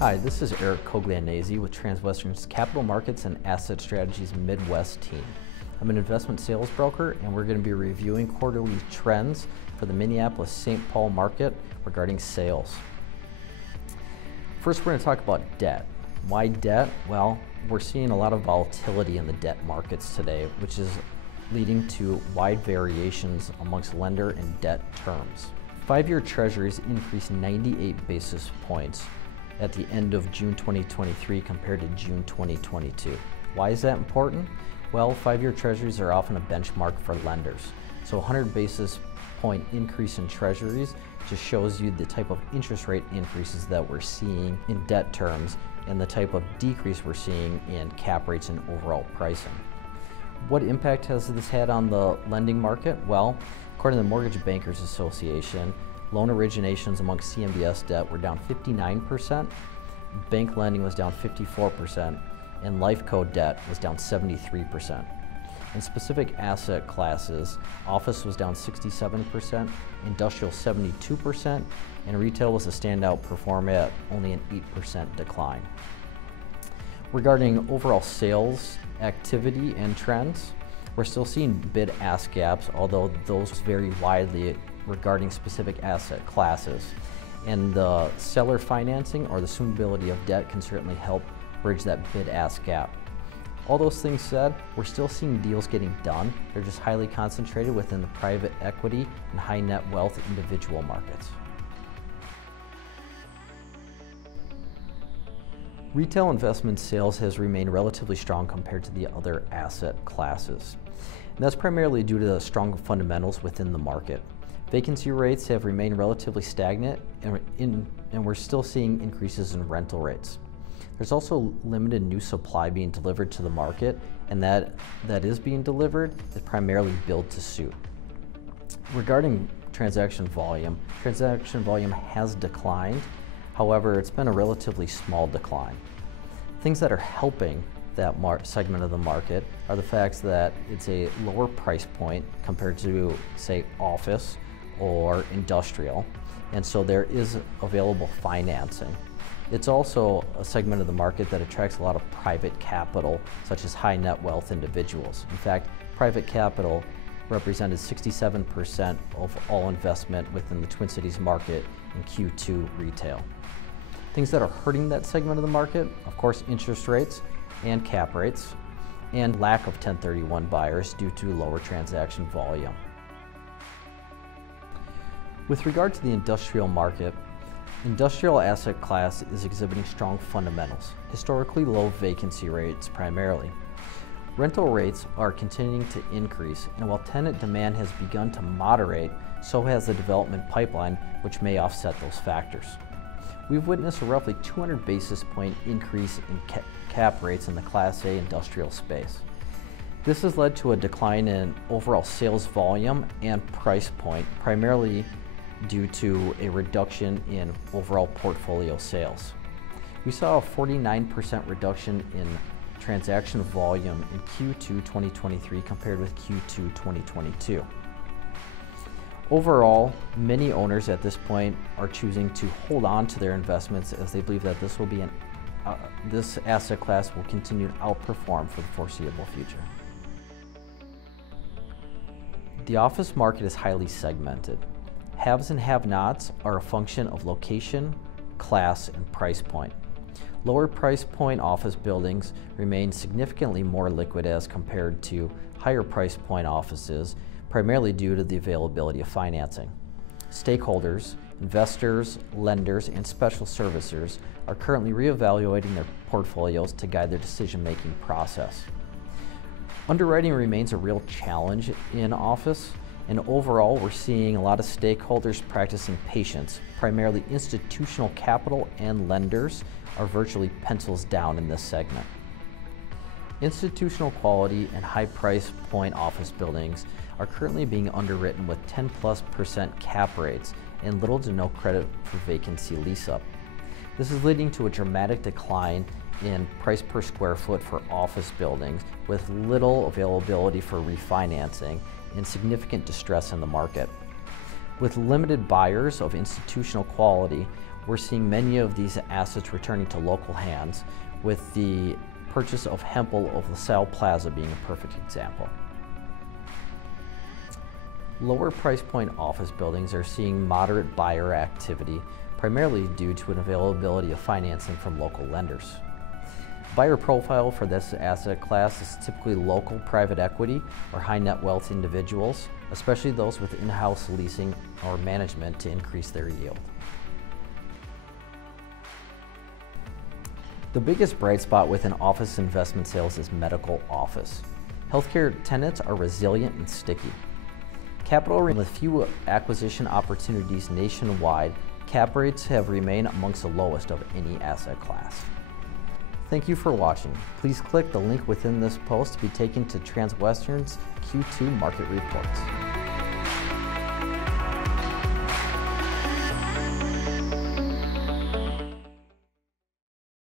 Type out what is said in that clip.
Hi, this is Erik Coglianese with Transwestern's Capital Markets and Asset Strategies Midwest team. I'm an investment sales broker, and we're going to be reviewing quarterly trends for the Minneapolis-St. Paul market regarding sales. First, we're going to talk about debt. Why debt? Well, we're seeing a lot of volatility in the debt markets today, which is leading to wide variations amongst lender and debt terms. 5-year treasuries increased 98 basis points at the end of June 2023 compared to June 2022. Why is that important? Well, 5-year treasuries are often a benchmark for lenders. So 100 basis point increase in treasuries just shows you the type of interest rate increases that we're seeing in debt terms and the type of decrease we're seeing in cap rates and overall pricing. What impact has this had on the lending market? Well, according to the Mortgage Bankers Association, loan originations amongst CMBS debt were down 59%, bank lending was down 54%, and life co debt was down 73%. In specific asset classes, office was down 67%, industrial 72%, and retail was a standout performer at only an 8% decline. Regarding overall sales activity and trends, we're still seeing bid-ask gaps, although those vary widely regarding specific asset classes. And the seller financing or the assumability of debt can certainly help bridge that bid-ask gap. All those things said, we're still seeing deals getting done. They're just highly concentrated within the private equity and high net wealth individual markets. Retail investment sales has remained relatively strong compared to the other asset classes. And that's primarily due to the strong fundamentals within the market. Vacancy rates have remained relatively stagnant, and we're still seeing increases in rental rates. There's also limited new supply being delivered to the market, and that is being delivered is primarily build to suit. Regarding transaction volume has declined. However, it's been a relatively small decline. Things that are helping that segment of the market are the facts that it's a lower price point compared to, say, office or industrial, and so there is available financing. It's also a segment of the market that attracts a lot of private capital, such as high net wealth individuals. In fact, private capital represented 67% of all investment within the Twin Cities market in Q2 retail. Things that are hurting that segment of the market, of course, interest rates and cap rates, and lack of 1031 buyers due to lower transaction volume. With regard to the industrial market, industrial asset class is exhibiting strong fundamentals, historically low vacancy rates primarily. Rental rates are continuing to increase, and while tenant demand has begun to moderate, so has the development pipeline, which may offset those factors. We've witnessed a roughly 200 basis point increase in cap rates in the Class A industrial space. This has led to a decline in overall sales volume and price point, primarily due to a reduction in overall portfolio sales. We saw a 49% reduction in transaction volume in Q2 2023 compared with Q2 2022. Overall, many owners at this point are choosing to hold on to their investments as they believe that this asset class will continue to outperform for the foreseeable future. The office market is highly segmented. Haves and have-nots are a function of location, class, and price point. Lower price point office buildings remain significantly more liquid as compared to higher price point offices, primarily due to the availability of financing. Stakeholders, investors, lenders, and special servicers are currently reevaluating their portfolios to guide their decision-making process. Underwriting remains a real challenge in office, and overall we're seeing a lot of stakeholders practicing patience. Primarily institutional capital and lenders are virtually pencils down in this segment. Institutional quality and high price point office buildings are currently being underwritten with 10+% cap rates and little to no credit for vacancy lease-up. This is leading to a dramatic decline in price per square foot for office buildings with little availability for refinancing and significant distress in the market. With limited buyers of institutional quality, We're seeing many of these assets returning to local hands, with the purchase of Hempel of LaSalle Plaza being a perfect example. Lower price point office buildings are seeing moderate buyer activity, primarily due to an availability of financing from local lenders. Buyer profile for this asset class is typically local private equity or high net wealth individuals, especially those with in-house leasing or management to increase their yield. The biggest bright spot within office investment sales is medical office. Healthcare tenants are resilient and sticky. Capital with few acquisition opportunities nationwide, cap rates have remained amongst the lowest of any asset class. Thank you for watching. Please click the link within this post to be taken to Transwestern's Q2 market reports.